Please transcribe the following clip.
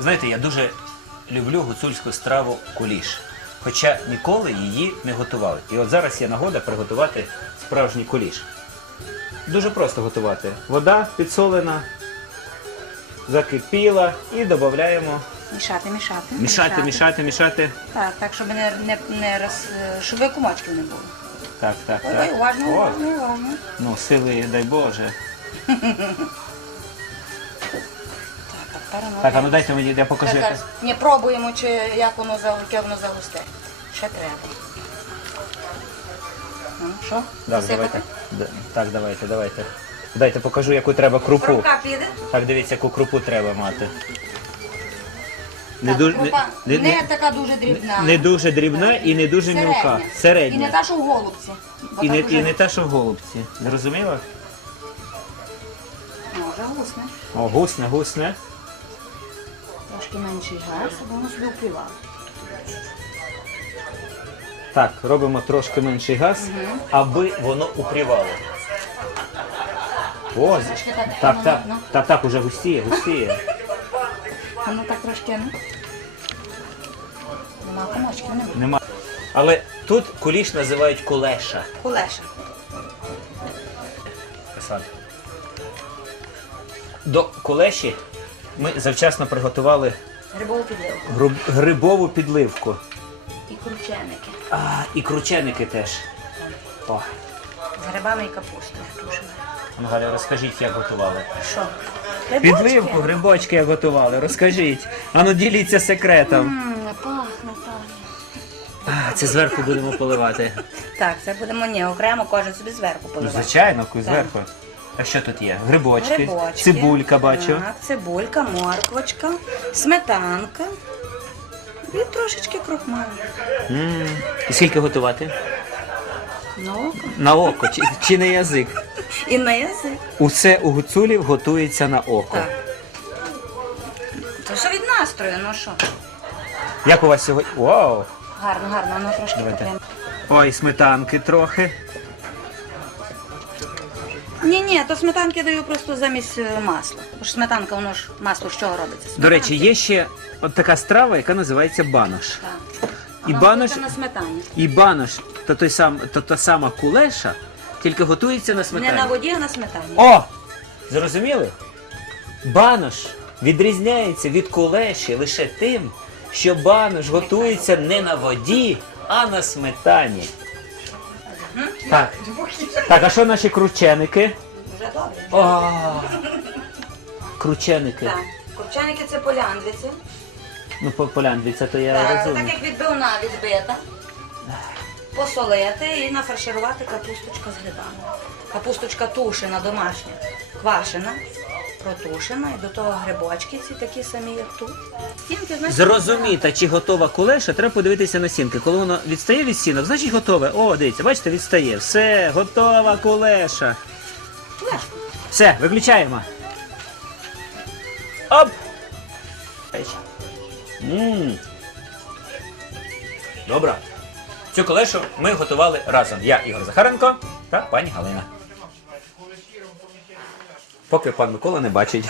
Знаєте, я дуже люблю гуцульську страву куліш. Хоча ніколи її не готував. І от зараз є нагода приготувати справжній куліш. Дуже просто готувати. Вода підсолена, закипіла і додаємо. Мішати, мішати. Мішати, мішати, мішати. Так, так, щоб не, не, не роз... щоб комочків не було. Так, так, так. ой, уважно, уважно, уважно. Ну, сили, дай Боже. Так, а. Так, ну дайте мені, я покажу. Зараз. Не пробуємо, чи як воно за яке воно загусте. Ще треба. Ну, що? Так, Засипати? давайте. Д- Так, давайте, давайте. Дайте покажу, яку треба крупу. Піде? Так, дивіться, яку крупу треба мати. Не, Так, дуже, крупа не, не, не, така дуже дрібна. не дуже дрібна і не дуже Середня. мілка. І не та, що в голубці. Бо І не, уже- і не та, що в голубці. Зрозуміло? Може гусне. О, гусне, гусне. Трошки менший газ, бо воно собі впливало. Так, робимо трошки менший газ, аби воно упрівало. О, з- Трошки так, так, ну, так, ну. так, так, уже густіє, густіє. Воно так трошки, ну. Нема комочків, нема. Нема. Але тут куліш називають кулеша. Кулеша. До кулеші ми завчасно приготували Грибову підливку. груб- грибову підливку. І крученики. А, і крученики теж. О, З грибами і капустою ну, Галя, розкажіть, як готували. Що? Підливку, грибочки як готували, розкажіть. Ану діліться секретом. Ммм, пахне. А, це зверху будемо поливати. Так, це будемо ні, окремо кожен собі зверху Ну, поливати. звичайно, зверху. А що тут є? Грибочки, Грибочки. цибулька бачу. Так, цибулька, морквочка, сметанка і трошечки крохмалю. м І скільки готувати? На око. На око чи, чи на язик? І на язик. Усе у гуцулів готується на око. Так. То все від настрою, ну що? Як у вас сьогодні? Вау! Гарно, гарно, воно трошки Давайте. потрібно. Ой, сметанки трохи. Ні, ні, то сметанки даю просто замість е, масла. Бо ж сметанка, воно ж масло з чого робиться? До речі, є ще от така страва, яка називається банош. Так. І Воно банош- на сметані. І банош, то той сам, то та сама кулеша, тільки готується на сметані. Не на воді, а на сметані. О! Зрозуміли? Банош відрізняється від кулеші лише тим, що банош готується не на воді, а на сметані. Так. Так, а що наші крученики? Вже добре. О! Крученики. Так. Копчаники це поляндриця. Ну, по поляндрі, це то я Так, так як відбивна відбита. Посолити і нафарширувати капусточка з грибами. Капусточка тушена, домашня, квашена, протушена, і до того грибочки ці такі самі, як тут. Стінки, значить, Зрозуміти, чи готова кулеша, треба подивитися на сінки. Коли воно відстає від сінок, значить готове. О, дивіться, бачите, відстає. Все, готова кулеша. Флешку. Все, виключаємо. Оп! Ммм. Добре. Цю колешу ми готували разом. Я Ігор Захаренко та пані Галина. Поки пан Микола не бачить.